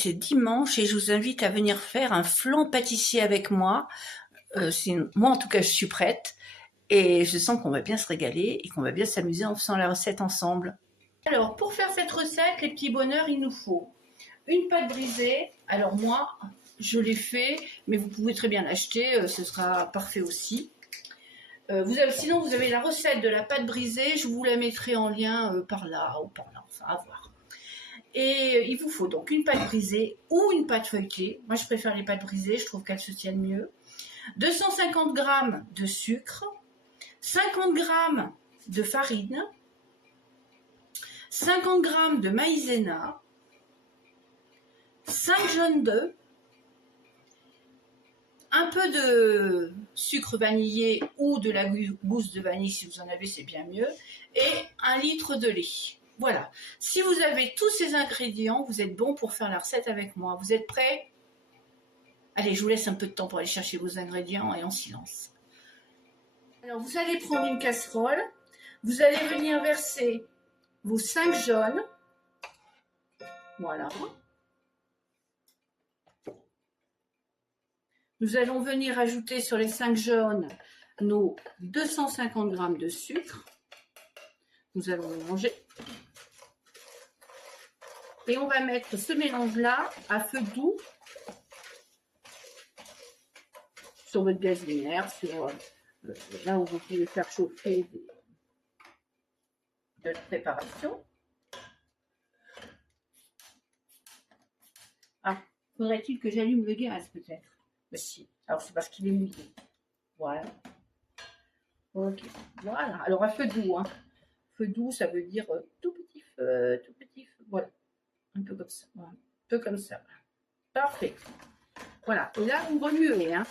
c'est dimanche et je vous invite à venir faire un flan pâtissier avec moi. Moi, en tout cas, je suis prête et je sens qu'on va bien se régaler et qu'on va bien s'amuser en faisant la recette ensemble. Alors, pour faire cette recette, les petits bonheurs, il nous faut une pâte brisée. Alors moi, je l'ai fait, mais vous pouvez très bien l'acheter, ce sera parfait aussi. Sinon, vous avez la recette de la pâte brisée, je vous la mettrai en lien par là ou par là, enfin à voir. Et il vous faut donc une pâte brisée ou une pâte feuilletée. Moi, je préfère les pâtes brisées, je trouve qu'elles se tiennent mieux. 250 g de sucre, 50 g de farine, 50 g de maïzena, 5 jaunes d'œufs, un peu de sucre vanillé ou de la gousse de vanille si vous en avez, c'est bien mieux, et 1 litre de lait. Voilà. Si vous avez tous ces ingrédients, vous êtes bon pour faire la recette avec moi. Vous êtes prêts? Allez, je vous laisse un peu de temps pour aller chercher vos ingrédients et en silence. Alors, vous allez prendre une casserole. Vous allez venir verser vos 5 jaunes. Voilà. Nous allons venir ajouter sur les 5 jaunes nos 250 g de sucre. Nous allons mélanger. Et on va mettre ce mélange-là à feu doux sur votre gaz linéaire, sur là où vous pouvez faire chauffer de la préparation. Ah, faudrait-il que j'allume le gaz peut-être? Si. Alors c'est parce qu'il est mouillé. Voilà. Ok. Voilà. Alors à feu doux. Hein. Feu doux, ça veut dire tout petit feu, tout petit feu. Voilà. Un peu comme ça. Voilà. Un peu comme ça. Parfait. Voilà. Et là, vous remuez. Hein.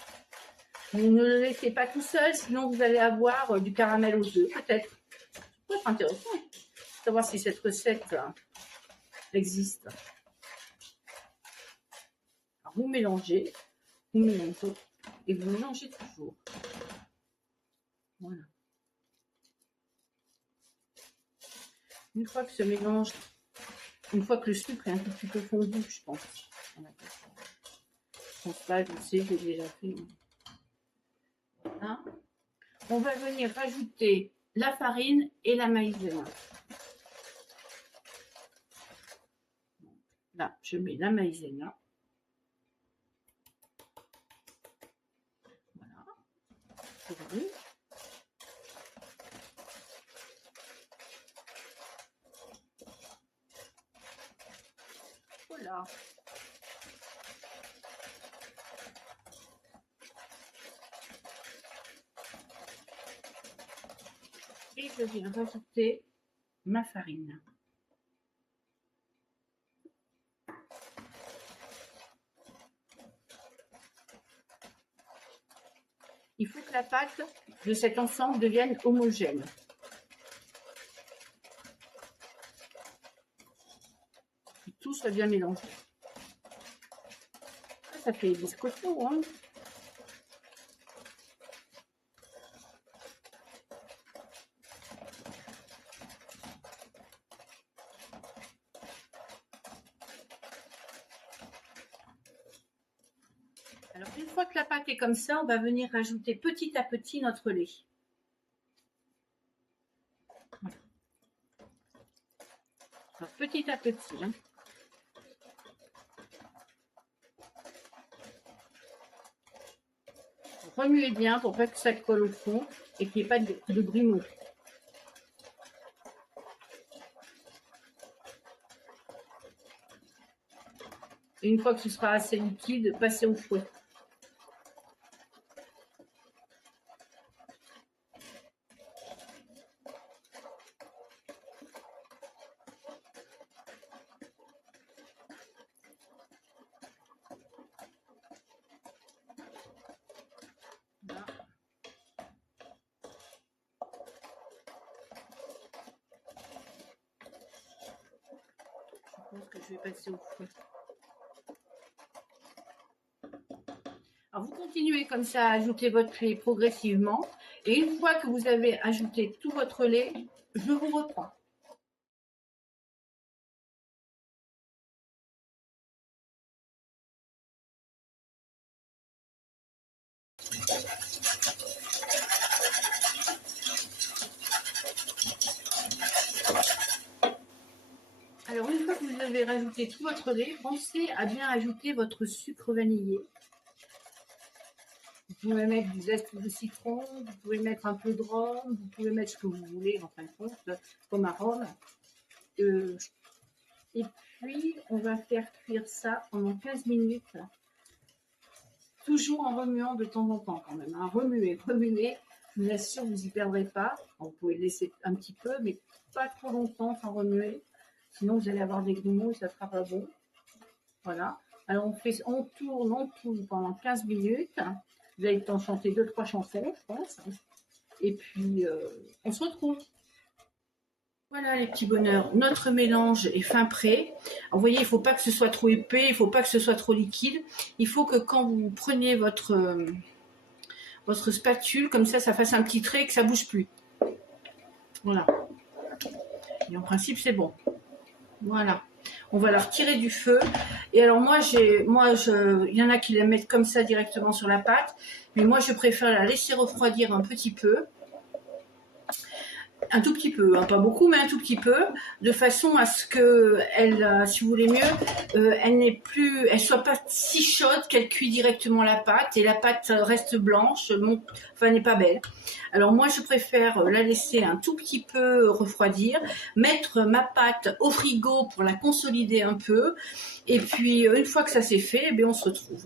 Vous ne le laissez pas tout seul, sinon vous allez avoir du caramel aux œufs, peut-être. Ça peut être intéressant de savoir si cette recette existe. Alors, vous mélangez et vous mélangez toujours. Voilà. Une fois que ce mélange, une fois que le sucre est un tout petit peu fondu, je pense. Je pense pas, je sais, j'ai déjà fait. Voilà. On va venir rajouter la farine et la maïzena. Là, je mets la maïzena. Voilà. Voilà. Et je viens rajouter ma farine. Il faut que la pâte de cet ensemble devienne homogène. Que tout soit bien mélangé. Ça fait des biscottos, hein. Alors, une fois que la pâte est comme ça, on va venir rajouter petit à petit notre lait. Voilà. Alors, petit à petit. Hein. Remuez bien pour pas que ça colle au fond et qu'il n'y ait pas de grumeaux. Et une fois que ce sera assez liquide, passez au fouet. Là. Je pense que je vais passer au fouet. Alors vous continuez comme ça à ajouter votre lait progressivement. Et une fois que vous avez ajouté tout votre lait, je vous reprends. Alors une fois que vous avez rajouté tout votre lait, pensez à bien ajouter votre sucre vanillé. Vous pouvez mettre du zeste de citron, vous pouvez mettre un peu de rhum, vous pouvez mettre ce que vous voulez en fin de compte, comme arôme. Et puis on va faire cuire ça pendant 15 minutes. Toujours en remuant de temps en temps quand même. Hein. Remuer, remuer. Je vous assure, vous n'y perdrez pas. Vous pouvez le laisser un petit peu, mais pas trop longtemps sans remuer. Sinon, vous allez avoir des grumeaux et ça ne sera pas bon. Voilà. Alors, on tourne pendant 15 minutes. Vous avez le temps de chanter 2-3 chansons, je pense. Et puis, on se retrouve. Voilà les petits bonheurs, notre mélange est fin prêt. Alors, vous voyez, il ne faut pas que ce soit trop épais, il ne faut pas que ce soit trop liquide. Il faut que quand vous preniez votre spatule, comme ça fasse un petit trait et que ça ne bouge plus. Voilà. Et en principe, c'est bon. Voilà. On va la retirer du feu. Et alors il y en a qui la mettent comme ça directement sur la pâte. Mais moi, je préfère la laisser refroidir un petit peu. Un tout petit peu, hein, pas beaucoup, mais un tout petit peu, de façon à ce que elle, si vous voulez mieux, elle soit pas si chaude qu'elle cuit directement la pâte et la pâte reste blanche, n'est pas belle. Alors moi, je préfère la laisser un tout petit peu refroidir, mettre ma pâte au frigo pour la consolider un peu, et puis une fois que ça c'est fait, eh bien, on se retrouve.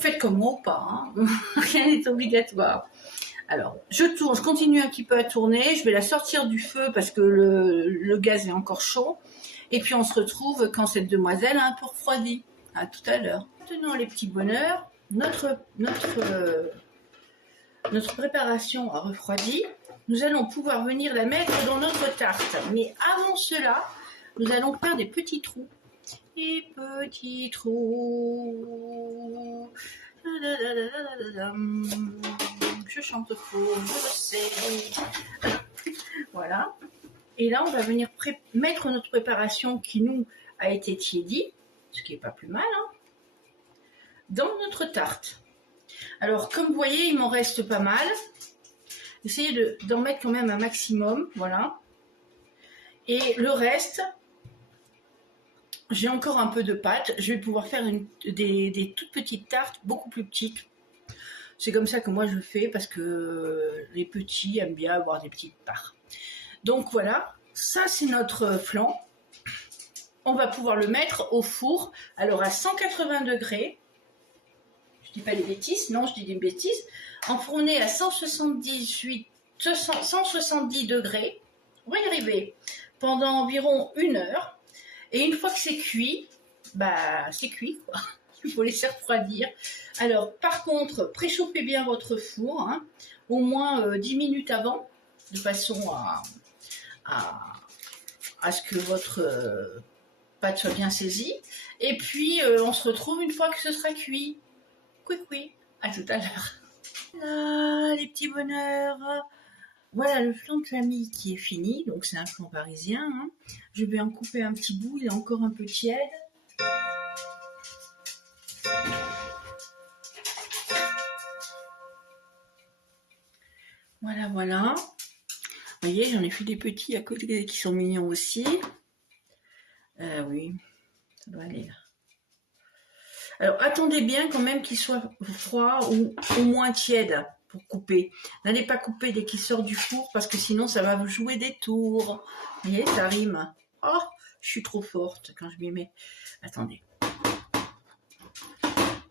Faites comme moi ou pas, hein. Rien n'est obligatoire. Alors, je tourne, je continue un petit peu à tourner, je vais la sortir du feu parce que le gaz est encore chaud. Et puis on se retrouve quand cette demoiselle a un peu refroidi. À tout à l'heure. Maintenant les petits bonheurs, notre préparation a refroidi. Nous allons pouvoir venir la mettre dans notre tarte. Mais avant cela, nous allons faire des petits trous. Des petits trous. Je chante faux, je le sais. Voilà. Et là, on va venir mettre notre préparation qui nous a été tiédie, ce qui n'est pas plus mal, hein, dans notre tarte. Alors, comme vous voyez, il m'en reste pas mal. Essayez d'en mettre quand même un maximum, voilà. Et le reste, j'ai encore un peu de pâte. Je vais pouvoir faire des toutes petites tartes, beaucoup plus petites. C'est comme ça que moi je fais parce que les petits aiment bien avoir des petites parts. Donc voilà, ça c'est notre flan. On va pouvoir le mettre au four, alors à 180 degrés. Je dis pas des bêtises, non je dis des bêtises. Enfourné à 170 degrés. On va y arriver pendant environ 1 heure. Et une fois que c'est cuit, c'est cuit quoi. Il faut laisser refroidir. Alors, par contre, préchauffez bien votre four, hein, au moins 10 minutes avant, de façon à ce que votre pâte soit bien saisie. Et puis, on se retrouve une fois que ce sera cuit. Oui, à tout à l'heure. Voilà, les petits bonheurs. Voilà le flan de famille qui est fini. Donc, c'est un flan parisien. Hein. Je vais en couper un petit bout. Il est encore un peu tiède. Voilà. Vous voyez, j'en ai fait des petits à côté qui sont mignons aussi. Oui, ça doit aller là. Alors, attendez bien quand même qu'il soit froid ou au moins tiède pour couper. N'allez pas couper dès qu'il sort du four parce que sinon, ça va vous jouer des tours. Vous voyez, ça rime. Oh, je suis trop forte quand je m'y mets. Attendez.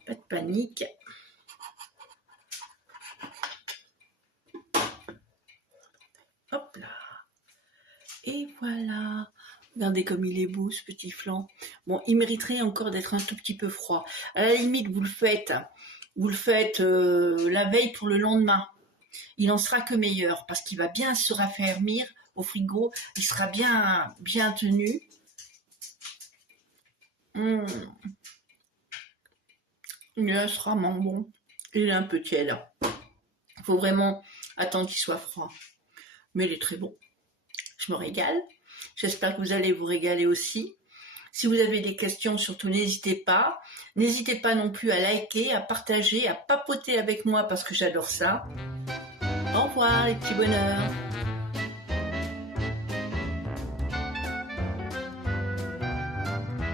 Pas de panique. Hop là. Et voilà. Regardez comme il est beau ce petit flan. Bon, il mériterait encore d'être un tout petit peu froid. À la limite, vous le faites la veille pour le lendemain. Il en sera que meilleur parce qu'il va bien se raffermir au frigo. Il sera bien tenu. Il est extrêmement bon. Il est un peu tiède. Il faut vraiment attendre qu'il soit froid. Mais il est très bon. Je me régale. J'espère que vous allez vous régaler aussi. Si vous avez des questions, surtout n'hésitez pas. N'hésitez pas non plus à liker, à partager, à papoter avec moi parce que j'adore ça. Au revoir les petits bonheurs.